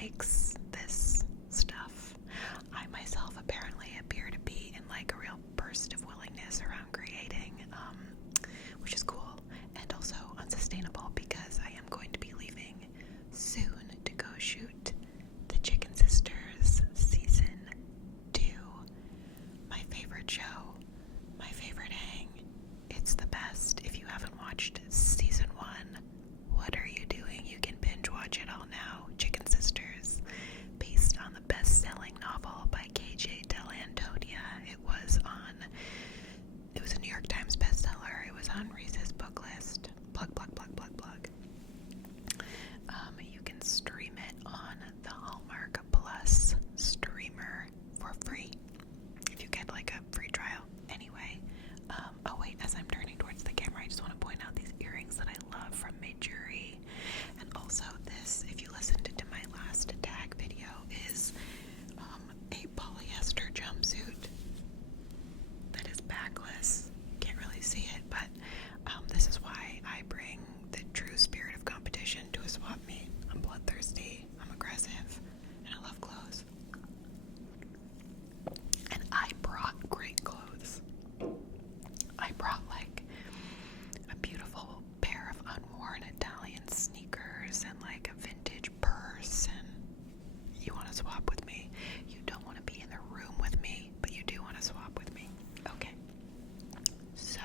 makes this stuff. I myself apparently appear to be in like a real burst of willingness around creating, which is cool and also unsustainable because I am going to be leaving soon to go shoot the Chicken Sisters season 2. My favorite show, my favorite hang. It's the best. If you haven't watched season 1, what are you doing? You can binge watch it all now. Chicken Sisters, based on the best-selling novel by KJ Delantonia. It was a New York Times bestseller. It was on Reese's book list. Plug, plug, plug, plug, plug. You can stream it on the Hallmark Plus streamer for free if you get like a free trial. Anyway, oh wait, as I'm turning towards the camera, I just want to point out these earrings that I love from Midjourney. And also this, if you listened to my last tag video, is a polyester jumpsuit that is backless. Can't really see it, but this is why I bring the true spirit of competition to a swap meet. I'm bloodthirsty, I'm aggressive, and I love clothes. And I brought great clothes. I brought like a beautiful pair of unworn Italian sneakers and like a vintage purse. And you want to swap with me. You don't want to be in the room with me, but you do want to swap with me. Okay. So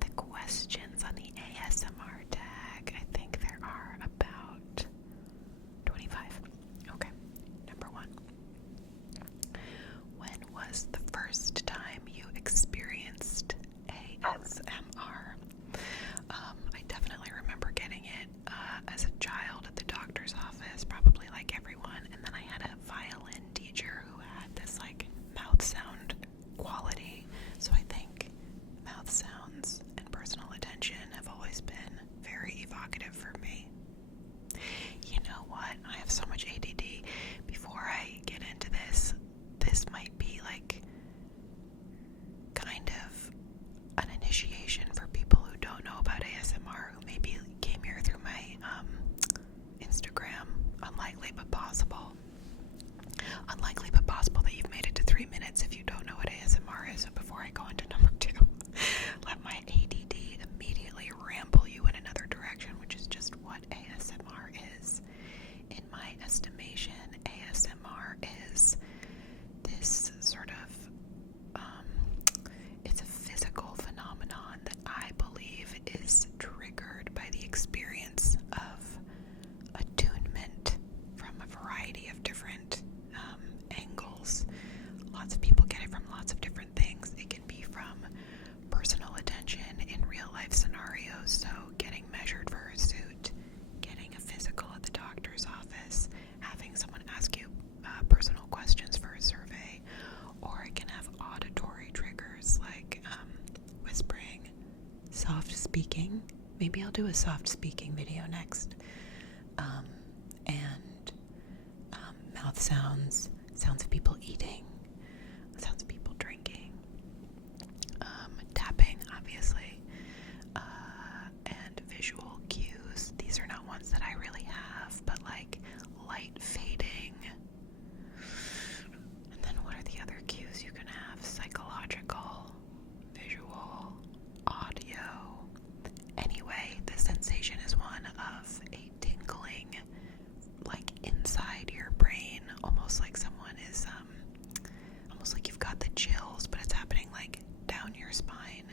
the questions on the ASMR tag, I think there are about 25. Okay. Number 1. When was the first time you experienced ASMR? I definitely remember getting it as a child at the doctor's office, probably like everyone. And then I had a violin teacher who had this like mouth sound quality. So I think mouth sounds and personal attention have always been very evocative for me. You know what? I have so much ADD. Before I get into this might be like kind of an initiation for people who don't know about ASMR, who maybe came here through my Instagram. Unlikely but possible. Unlikely but possible that you've made it to 3 minutes if you don't know what ASMR is. So before I go into number 2, let my ADD immediately ramble you in another direction, which is just what ASMR is. In my estimation, ASMR is this sort of it's a physical phenomenon that I believe is triggered by the experience of attunement from a variety of different angles. Lots of people get it from lots of different things. It can be from personal attention in real life scenarios, so getting measured for a suit, getting a physical at the doctor's office, having someone ask you personal questions for a survey, or it can have auditory triggers like whispering, soft speaking. Maybe I'll do a soft speaking video next. And mouth sounds, sounds of people eating, sounds of people drinking, tapping, obviously, and visual cues. These are not ones that I really have, but like light fading. And then what are the other cues you can have? Psychological, visual, audio. Anyway, the sensation is one of a tingling, like inside your brain, almost like someone is, almost like you've got the chills, but it's happening like down your spine.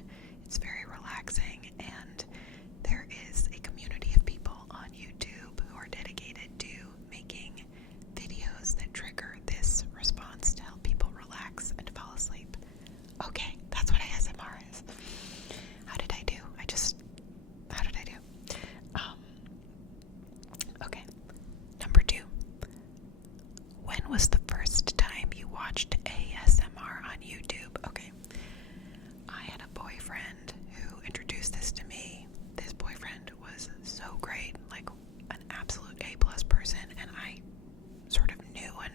It's very relaxing, and there is a community of people on YouTube who are dedicated to making videos that trigger this response to help people relax and fall asleep. Okay, that's what ASMR is. How did I do? How did I do? Okay, number 2. When was the first time you watched ASMR on YouTube? Okay, I had a boyfriend who introduced this to me. This boyfriend was so great, like an absolute A+ person, and I sort of knew, and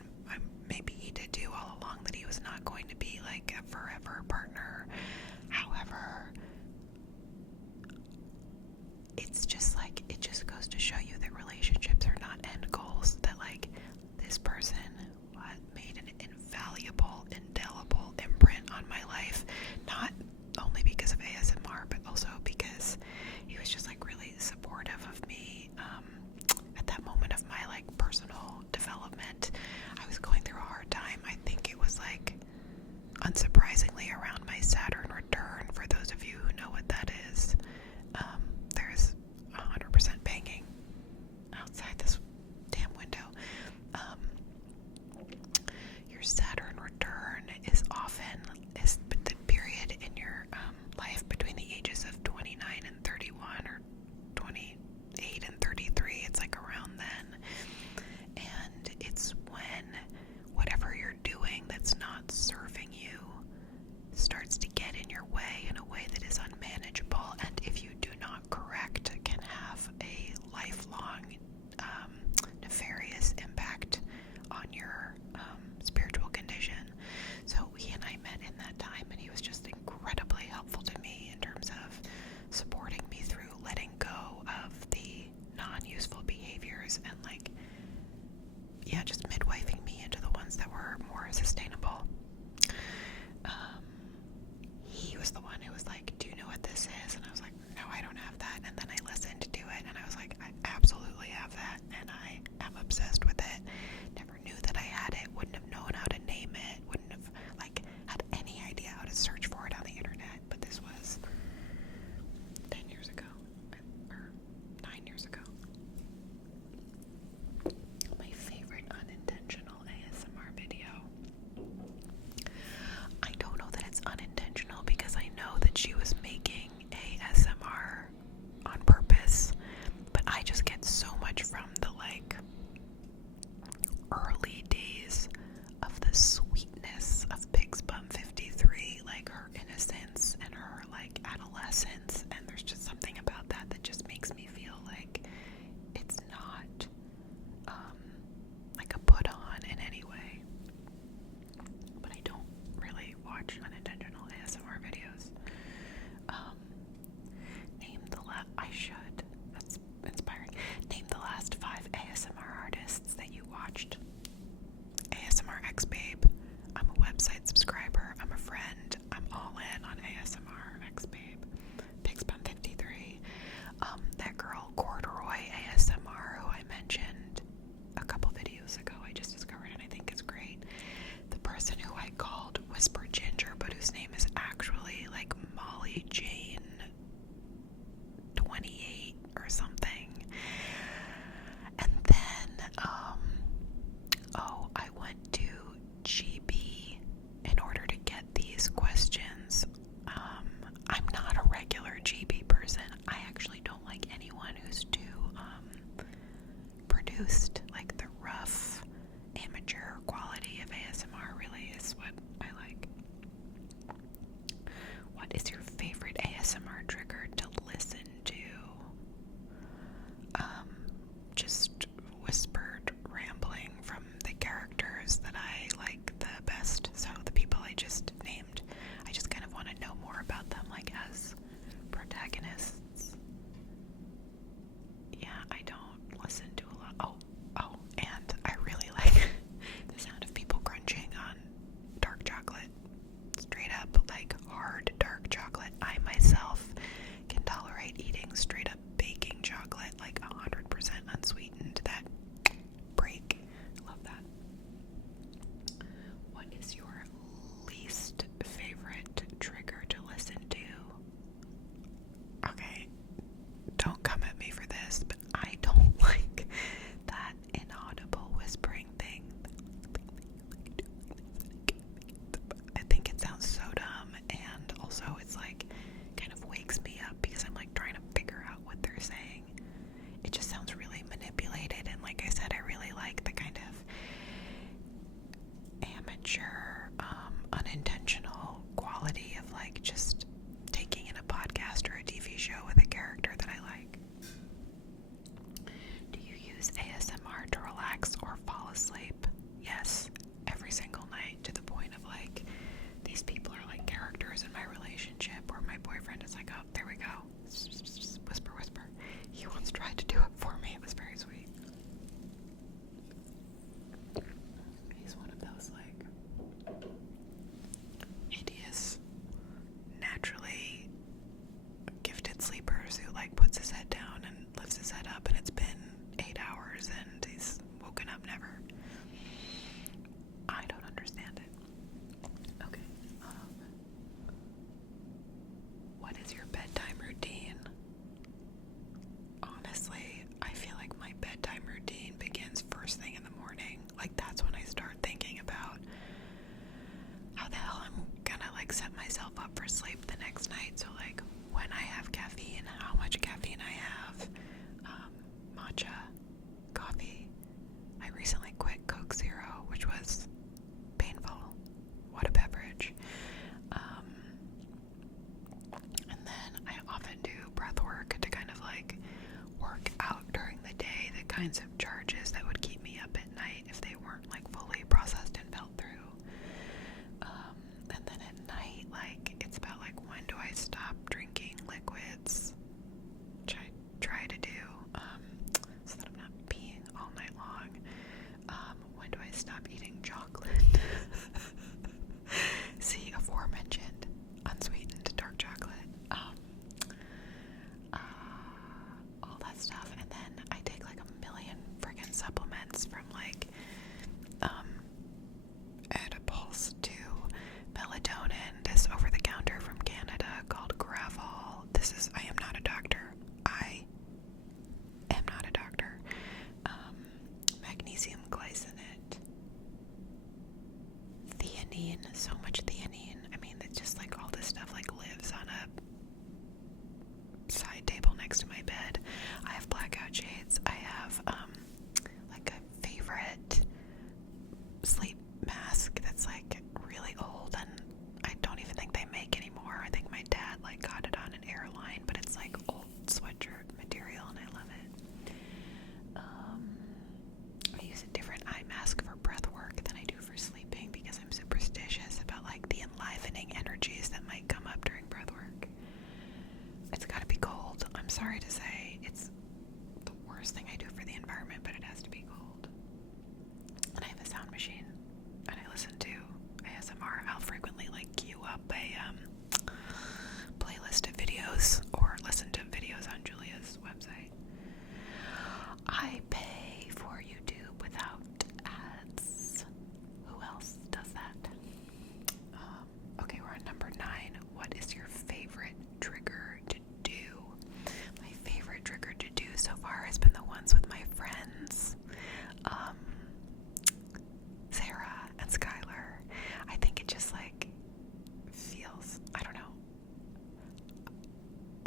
maybe he did too all along, that he was not going to be like a forever partner. However, it's just like, it just goes to show you that relationships are not end goals, that like asleep. Yes, every single night, to the point of like, these people are like characters in my relationship, or my boyfriend is like, oh, there we go. Whisper, whisper. He once tried to do it for me. It was very sweet. He's one of those like hideous, naturally gifted sleepers who like puts his head down and lifts his head up, and it's been 8 hours and he's woken up never. I don't understand it. Okay. What is your bedtime routine? Honestly, I feel like my bedtime routine begins first thing in the morning. Like, that's when I start thinking about how the hell I'm gonna like set myself up for sleep the next night. So like, when I have caffeine, how much caffeine I have, matcha, coffee. I recently quit Coke Zero, which was painful. What a beverage. And then I often do breath work to kind of like work out during the day the kinds of charges that would keep me up at night if they weren't like fully processed and felt through. And then at night, like, it's about like, when do I stop drinking liquids, which I try to do, so that I'm not peeing all night long. When do I stop eating chocolate? See, aforementioned unsweetened dark chocolate. All that stuff. And then I take like a million friggin' supplements, from like edibles to melatonin, this over the counter from Canada called Gravol. I am not a doctor. I am not a doctor. Magnesium glycinate, theanine, so much theanine. I mean, it's just like all this stuff like lives on a side table next to my bed. I have blackout shades. I have like a favorite sleep mask that's like really old, and I don't even think they make anymore. I think my dad like got it on an airline, but it's like old sweatshirt material and I love it. I use a different eye mask for breath work than I do for sleeping because I'm superstitious about like the enlivening energies that might come up during breath work. It's gotta be cold. I'm sorry to say, it's the worst thing I do for the environment, but it has to be cold. And I have a sound machine, and I listen to ASMR. I'll frequently like queue up a playlist of videos, or listen to videos on Julia's website. I pay for YouTube without ads. Who else does that? Okay, we're on number 9. What is your favorite trigger to do? My favorite trigger to do so far has been the ones with my friends, Sarah and Skylar. I think it just like feels, I don't know.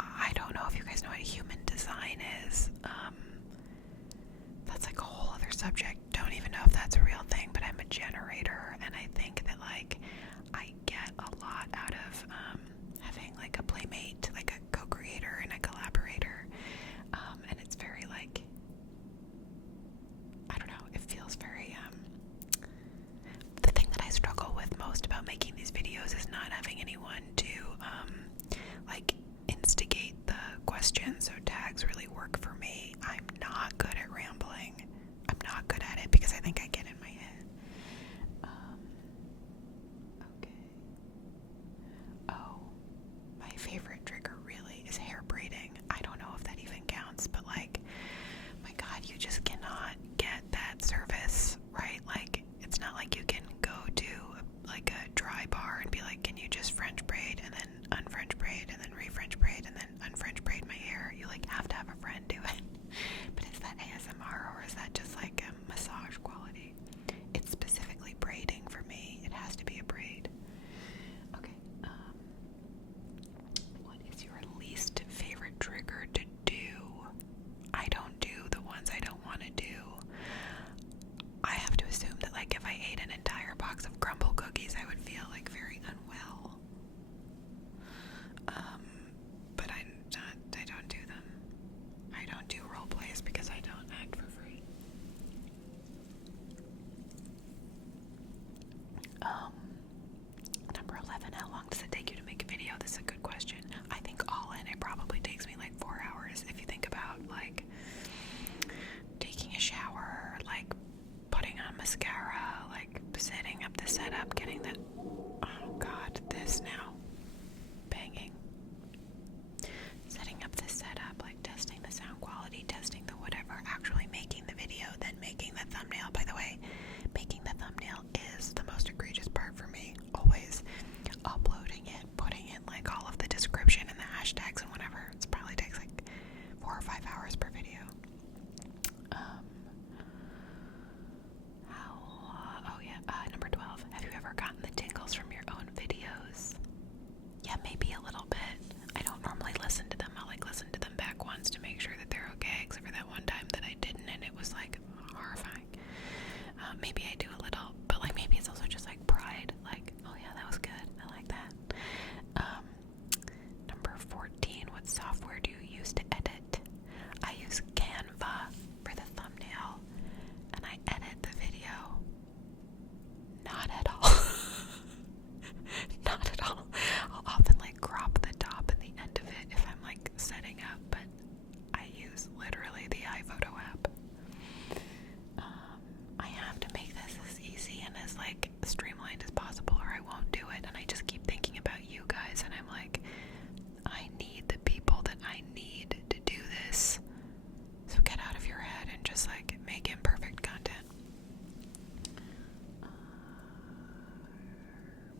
I don't know if you guys know what human design is. That's like a whole other subject. Don't even know if that's a real thing, but I'm a generator, and I think that like I get a lot out of having like a playmate, like a co-creator and a collaborator. And it's very like, I don't know, it feels very the thing that I struggle with most about making these videos is not having anyone to like instigate the questions. So tags really work for me. I'm not good at rambling. I'm not good at it because I think I get in my head. mascara, like setting up the setup, getting the, oh god, this now, banging, setting up the setup, like testing the sound quality, testing the whatever, actually making the video, then making the thumbnail. By the way, making the thumbnail is the most egregious part for me, always. Uploading it, putting in like all of the description and the hashtags and whatever, it probably takes like 4 or 5 hours per video. Number 12. Have you ever gotten the tingles from your own videos? Yeah, maybe a little bit. I don't normally listen to them. I'll like listen to them back once to make sure that they're okay, except for that one time that I didn't and it was like horrifying. Maybe I do a little, but like maybe it's also just like pride. Like, oh yeah, that was good. I like that. Number 14. What software do you use to edit? I use Canva for the thumbnail, and I edit the video. Not at all. Not at all. I'll often like crop the top and the end of it if I'm like setting up, but I use literally the iPhoto app. I have to make this as easy and as like streamlined as possible or I won't do it, and I just keep thinking about you guys and I'm like, I need the people that I need to do this. So get out of your head and just like make imperfect content.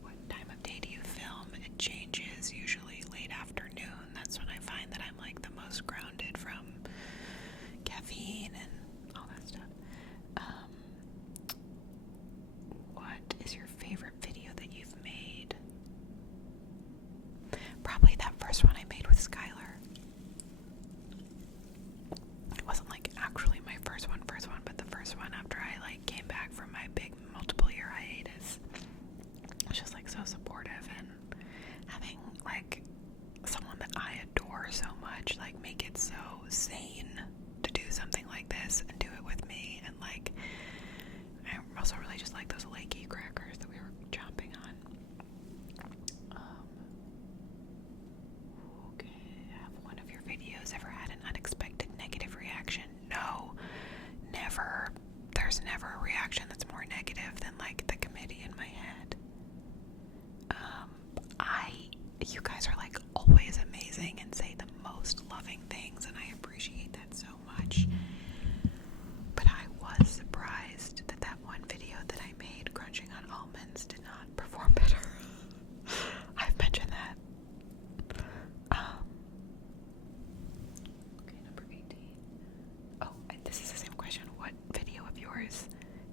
What time of day do you film? It changes, usually late afternoon. That's when I find that I'm like the most grounded from caffeine and all that stuff. What is your favorite video that you've made? Probably that first one I made with Skylar. It wasn't like actually my first one, but the first one after I like came back from my big multiple year hiatus. It was just like so supportive, and having like someone that I adore so much like make it so sane to do something like this and do it with me, and like I also really just like those Lakey crackers that we were chomping on. Okay, have one of your videos ever had an unexpected negative reaction? No, never. There's never a reaction that's more negative than like the committee in my head. You guys are like always amazing and say the most loving things, and I appreciate that so much. But I was surprised that that one video that I made crunching on almonds did not perform better. I've mentioned that. Okay, number 18. Oh, this is the same question. What video of yours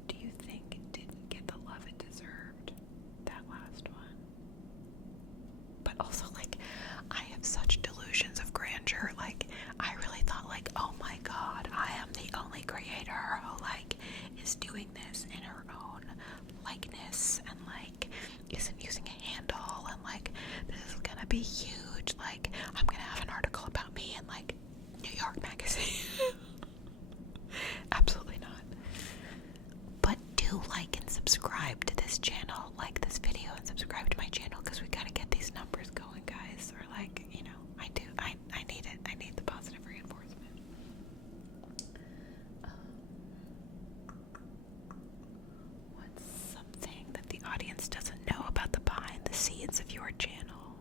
do you think didn't get the love it deserved? That last one. But also, like, I have such delusions of grandeur. Like, I really thought, like, oh my god, I am the only creator who, like, is doing this in her own likeness and, like, isn't using a handle, and, like, this is gonna be huge. Like, I'm gonna have an article about me in, like, New York Magazine. Absolutely not. But do like and subscribe to this channel, like this video, and subscribe to my channel, because we gotta get these numbers going, guys. Or like, you know, I need it. I need the positive reinforcement. What's something that the audience doesn't know about the behind the scenes of your channel?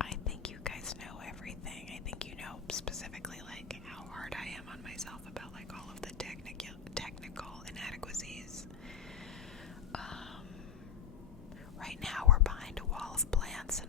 I think you guys know everything. I think you know specifically like how hard I am on myself about like all of the technical inadequacies. Right now we're behind a wall of plants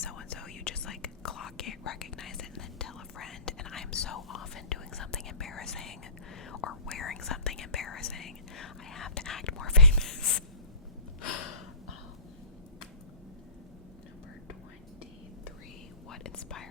so-and-so. You just like clock it, recognize it, and then tell a friend. And I'm so often doing something embarrassing or wearing something embarrassing. I have to act more famous. Number 23. What inspired